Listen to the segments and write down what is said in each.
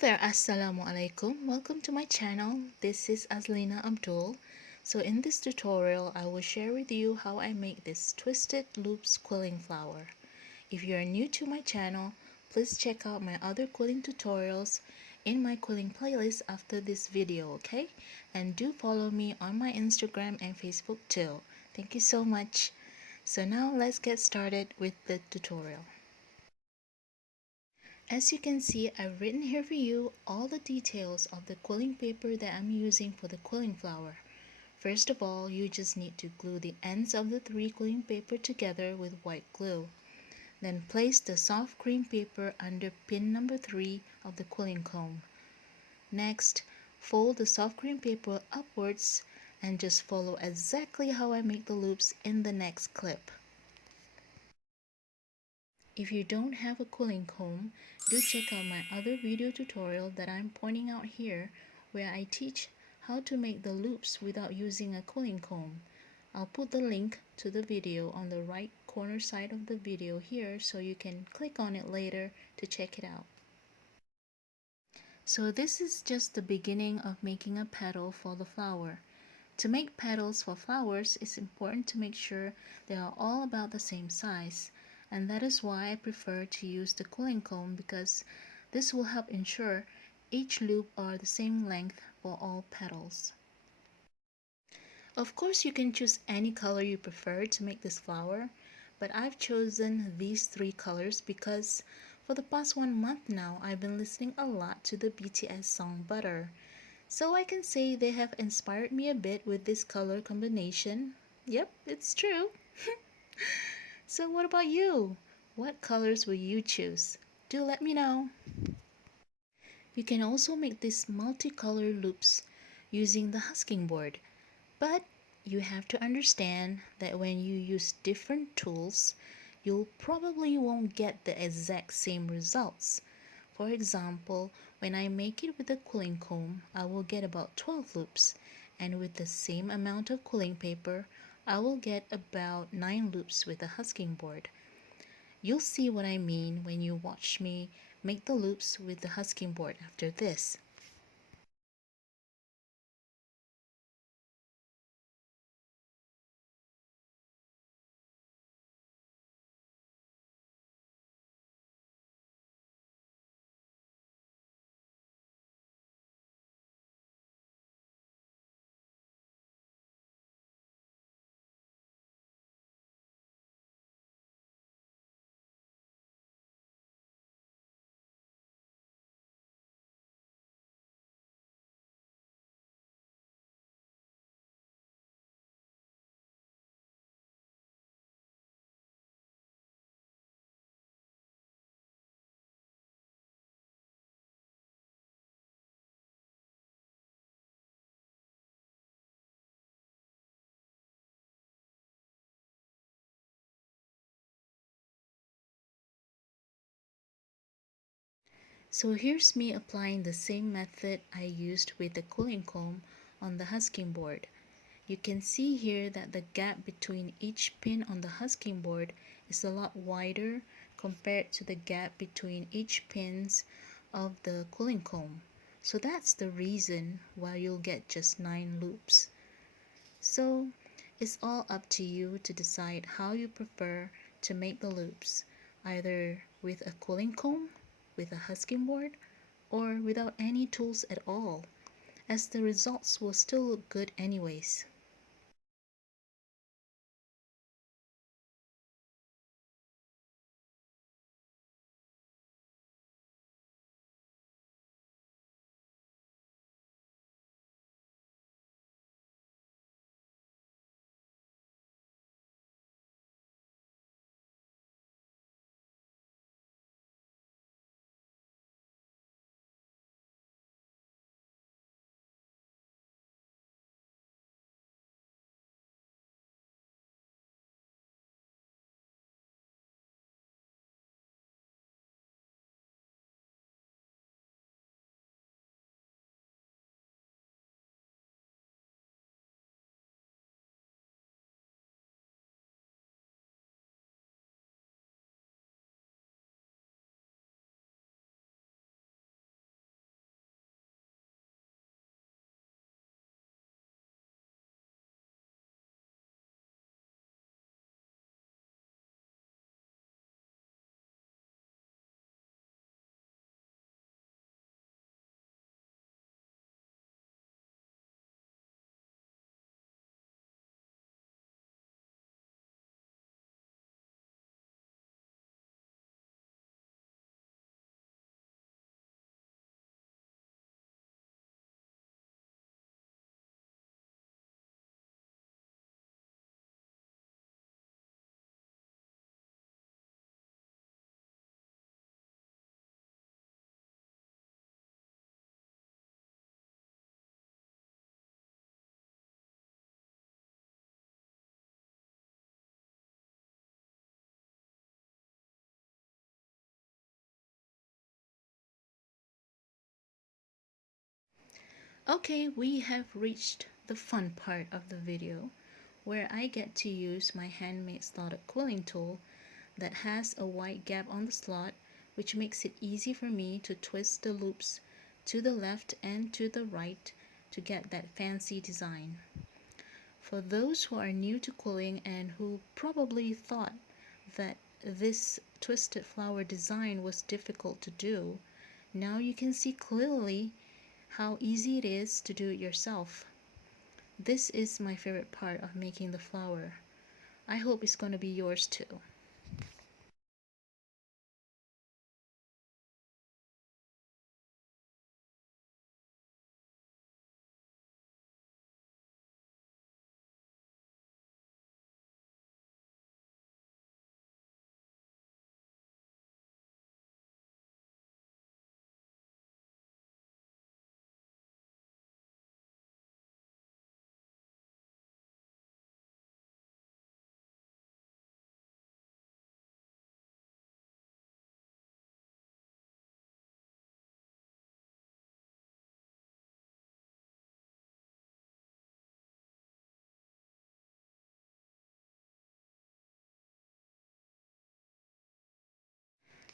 there, Assalamu alaikum. Welcome to my channel. This is Azlina Abdul. So in this tutorial, I will share with you how I make this twisted loops quilling flower. If you are new to my channel, please check out my other quilling tutorials in my quilling playlist after this video, okay? And do follow me on my Instagram and Facebook too. Thank you so much. So now let's get started with the tutorial. As you can see, I've written here for you all the details of the quilling paper that I'm using for the quilling flower. First of all, you just need to glue the ends of the three quilling paper together with white glue. Then place the soft cream paper under pin number 3 of the quilling comb. Next, fold the soft cream paper upwards and just follow exactly how I make the loops in the next clip. If you don't have a quilling comb, do check out my other video tutorial that I'm pointing out here, where I teach how to make the loops without using a quilling comb. I'll put the link to the video on the right corner side of the video here, so you can click on it later to check it out. So this is just the beginning of making a petal for the flower. To make petals for flowers, it's important to make sure they are all about the same size, and that is why I prefer to use the quilling comb, because this will help ensure each loop are the same length for all petals. Of course, you can choose any color you prefer to make this flower, but I've chosen these 3 colors because for the past 1 month now, I've been listening a lot to the BTS song Butter. So I can say they have inspired me a bit with this color combination. Yep, it's true. So what about you? What colors will you choose? Do let me know. You can also make these multicolor loops using the husking board, but you have to understand that when you use different tools, you probably won't get the exact same results. For example, when I make it with a quilling comb, I will get about 12 loops, and with the same amount of quilling paper, I will get about 9 loops with a husking board. You'll see what I mean when you watch me make the loops with the husking board after this. So here's me applying the same method I used with the quilling comb on the husking board. You can see here that the gap between each pin on the husking board is a lot wider compared to the gap between each pins of the quilling comb. So that's the reason why you'll get just 9 loops. So it's all up to you to decide how you prefer to make the loops, either with a quilling comb, with a husking board, or without any tools at all, as the results will still look good anyways. Okay, we have reached the fun part of the video where I get to use my handmade slotted quilling tool that has a wide gap on the slot, which makes it easy for me to twist the loops to the left and to the right to get that fancy design. For those who are new to quilling and who probably thought that this twisted flower design was difficult to do, now you can see clearly how easy it is to do it yourself. This is my favorite part of making the flower. I hope it's going to be yours too.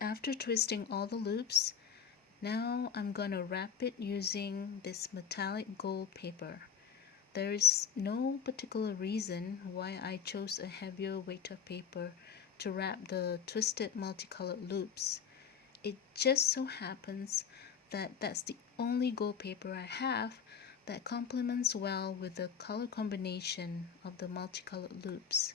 After twisting all the loops, now I'm gonna wrap it using this metallic gold paper. There is no particular reason why I chose a heavier weight of paper to wrap the twisted multicolored loops. It just so happens that that's the only gold paper I have that complements well with the color combination of the multicolored loops.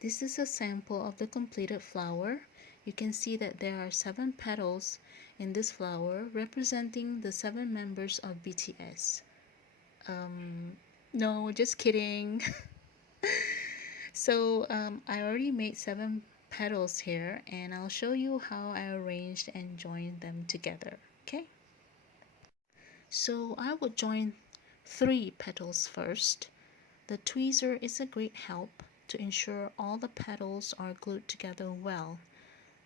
This is a sample of the completed flower. You can see that there are 7 petals in this flower representing the 7 members of BTS. No, just kidding. I already made 7 petals here and I'll show you how I arranged and joined them together. Okay? So I would join 3 petals first. The tweezer is a great help to ensure all the petals are glued together well.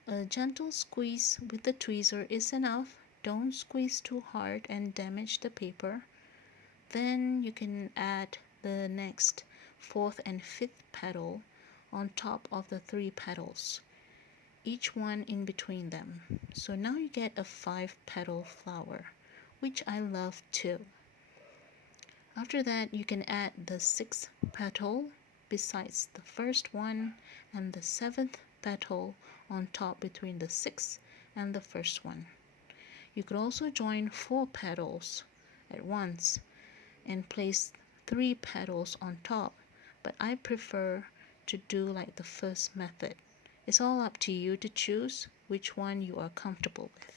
A gentle squeeze with the tweezer is enough. Don't squeeze too hard and damage the paper. Then you can add the next 4th and 5th petal on top of the 3 petals, each one in between them. So now you get a 5-petal flower, which I love too. After that, you can add the 6th petal besides the first one and the 7th petal on top between the 6th and the first one. You could also join 4 petals at once and place 3 petals on top, but I prefer to do like the first method. It's all up to you to choose which one you are comfortable with.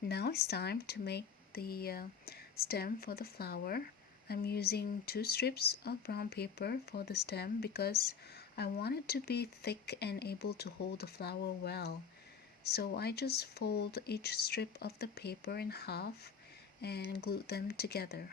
Now it's time to make the stem for the flower. I'm using 2 strips of brown paper for the stem because I want it to be thick and able to hold the flower well. So I just fold each strip of the paper in half and glue them together.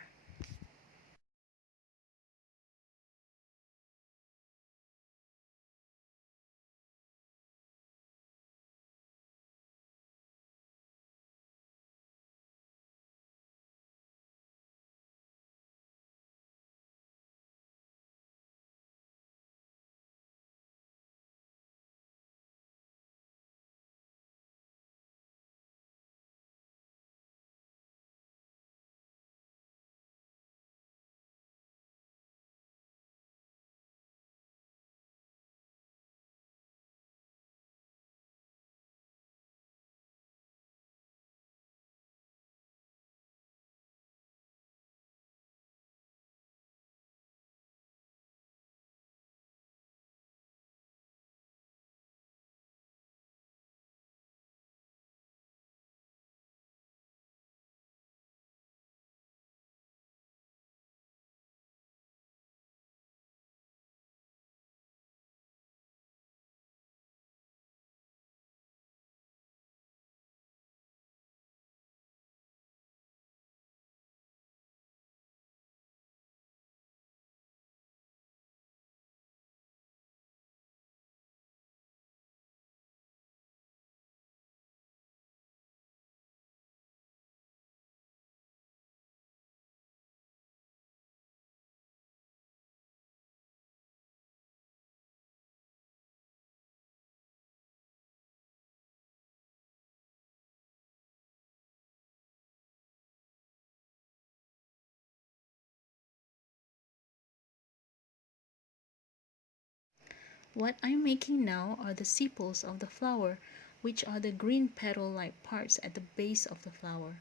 What I'm making now are the sepals of the flower, which are the green petal-like parts at the base of the flower.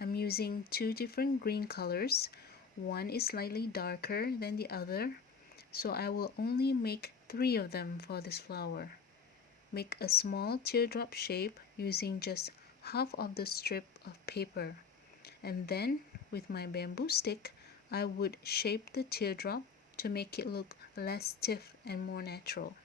I'm using 2 different green colors. One is slightly darker than the other, so I will only make 3 of them for this flower. Make a small teardrop shape using just half of the strip of paper. And then, with my bamboo stick, I would shape the teardrop to make it look less stiff and more natural.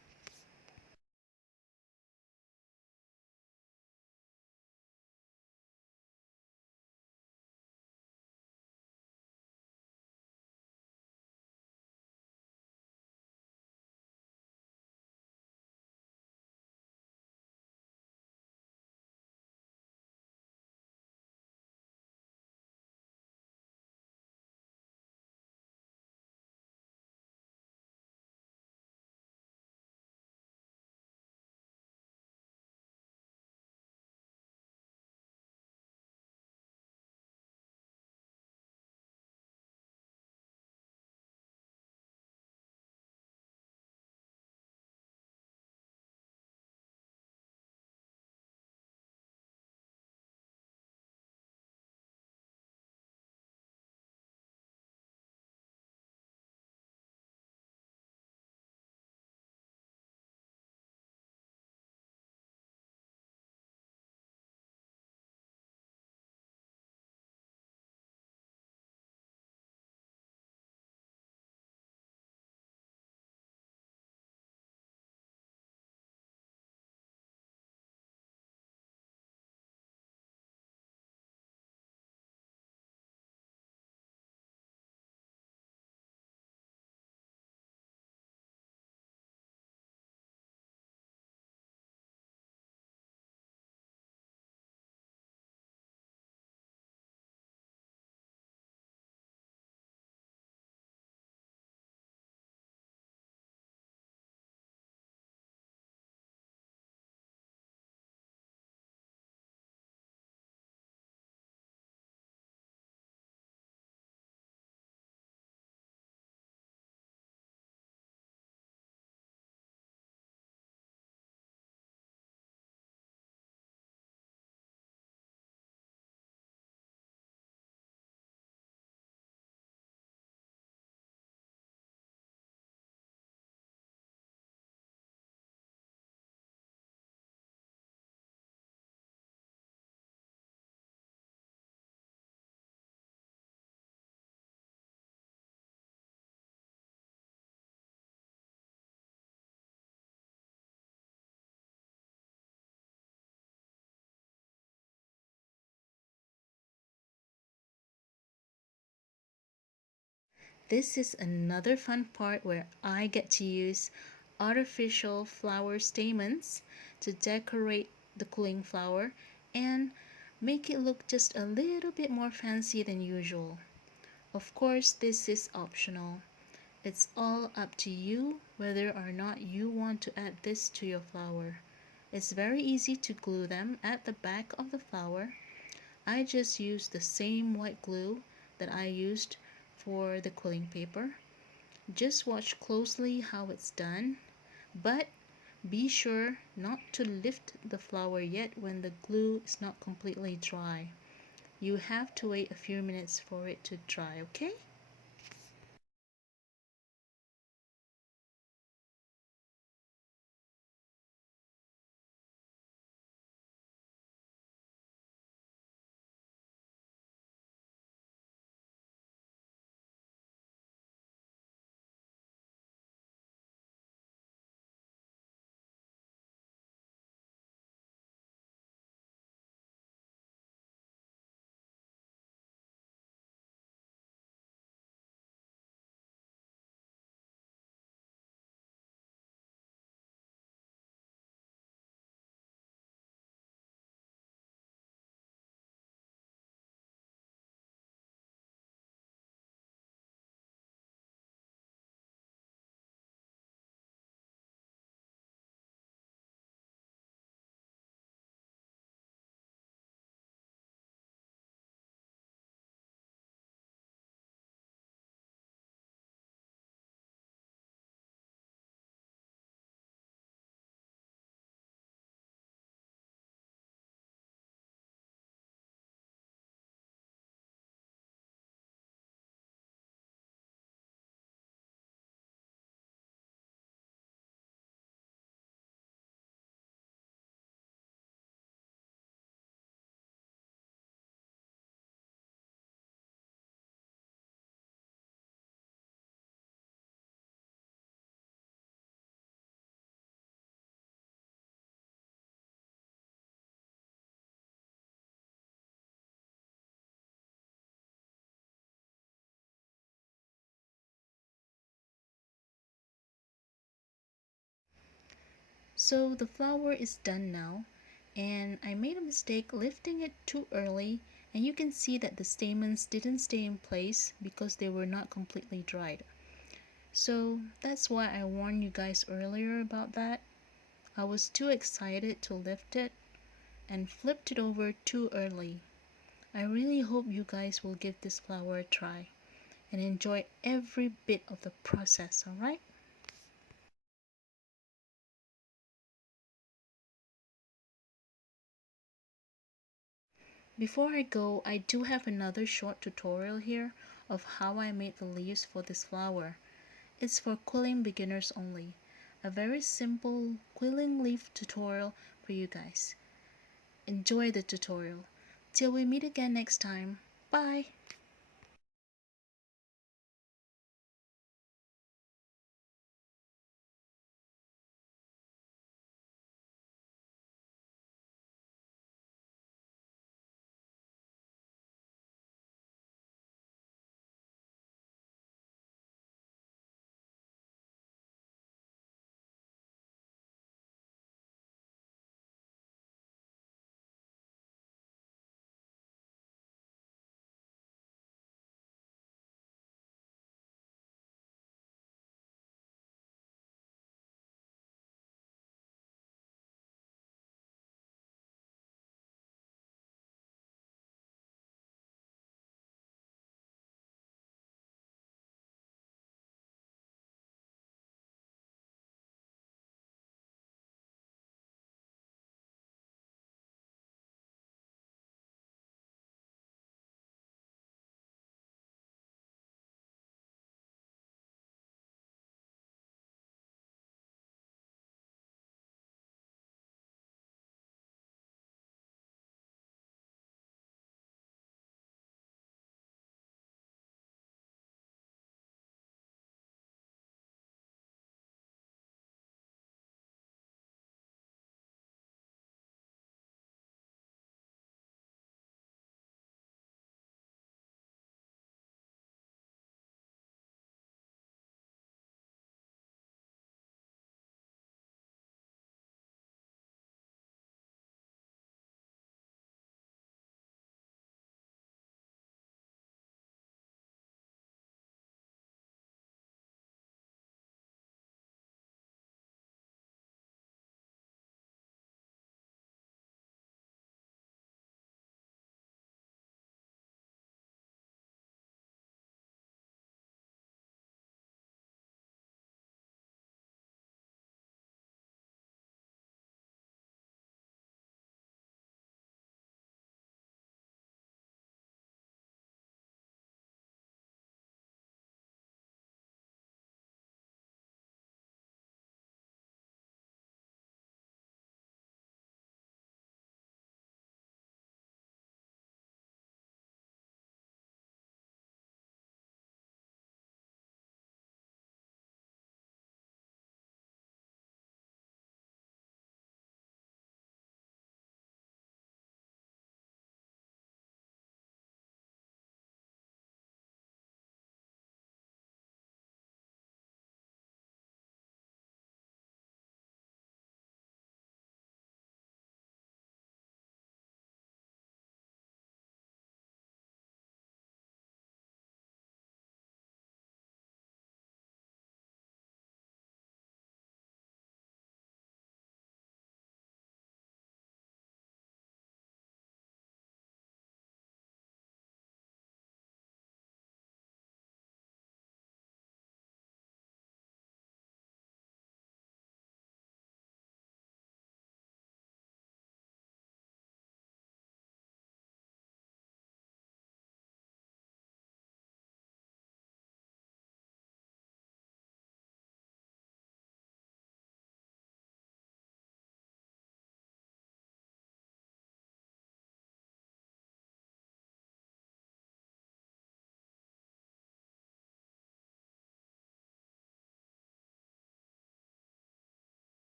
this is another fun part where I get to use artificial flower stamens to decorate the cooling flower and make it look just a little bit more fancy than usual. Of course, this is optional. It's all up to you whether or not you want to add this to your flower. It's very easy to glue them at the back of the flower. I just used the same white glue that I used for the quilling paper. Just watch closely how it's done, but be sure not to lift the flower yet when the glue is not completely dry. You have to wait a few minutes for it to dry, okay? So the flower is done now, and I made a mistake lifting it too early, and you can see that the stamens didn't stay in place because they were not completely dried. So that's why I warned you guys earlier about that. I was too excited to lift it and flipped it over too early. I really hope you guys will give this flower a try and enjoy every bit of the process, alright? Before I go, I do have another short tutorial here of how I made the leaves for this flower. It's for quilling beginners only. A very simple quilling leaf tutorial for you guys. Enjoy the tutorial. Till we meet again next time. Bye!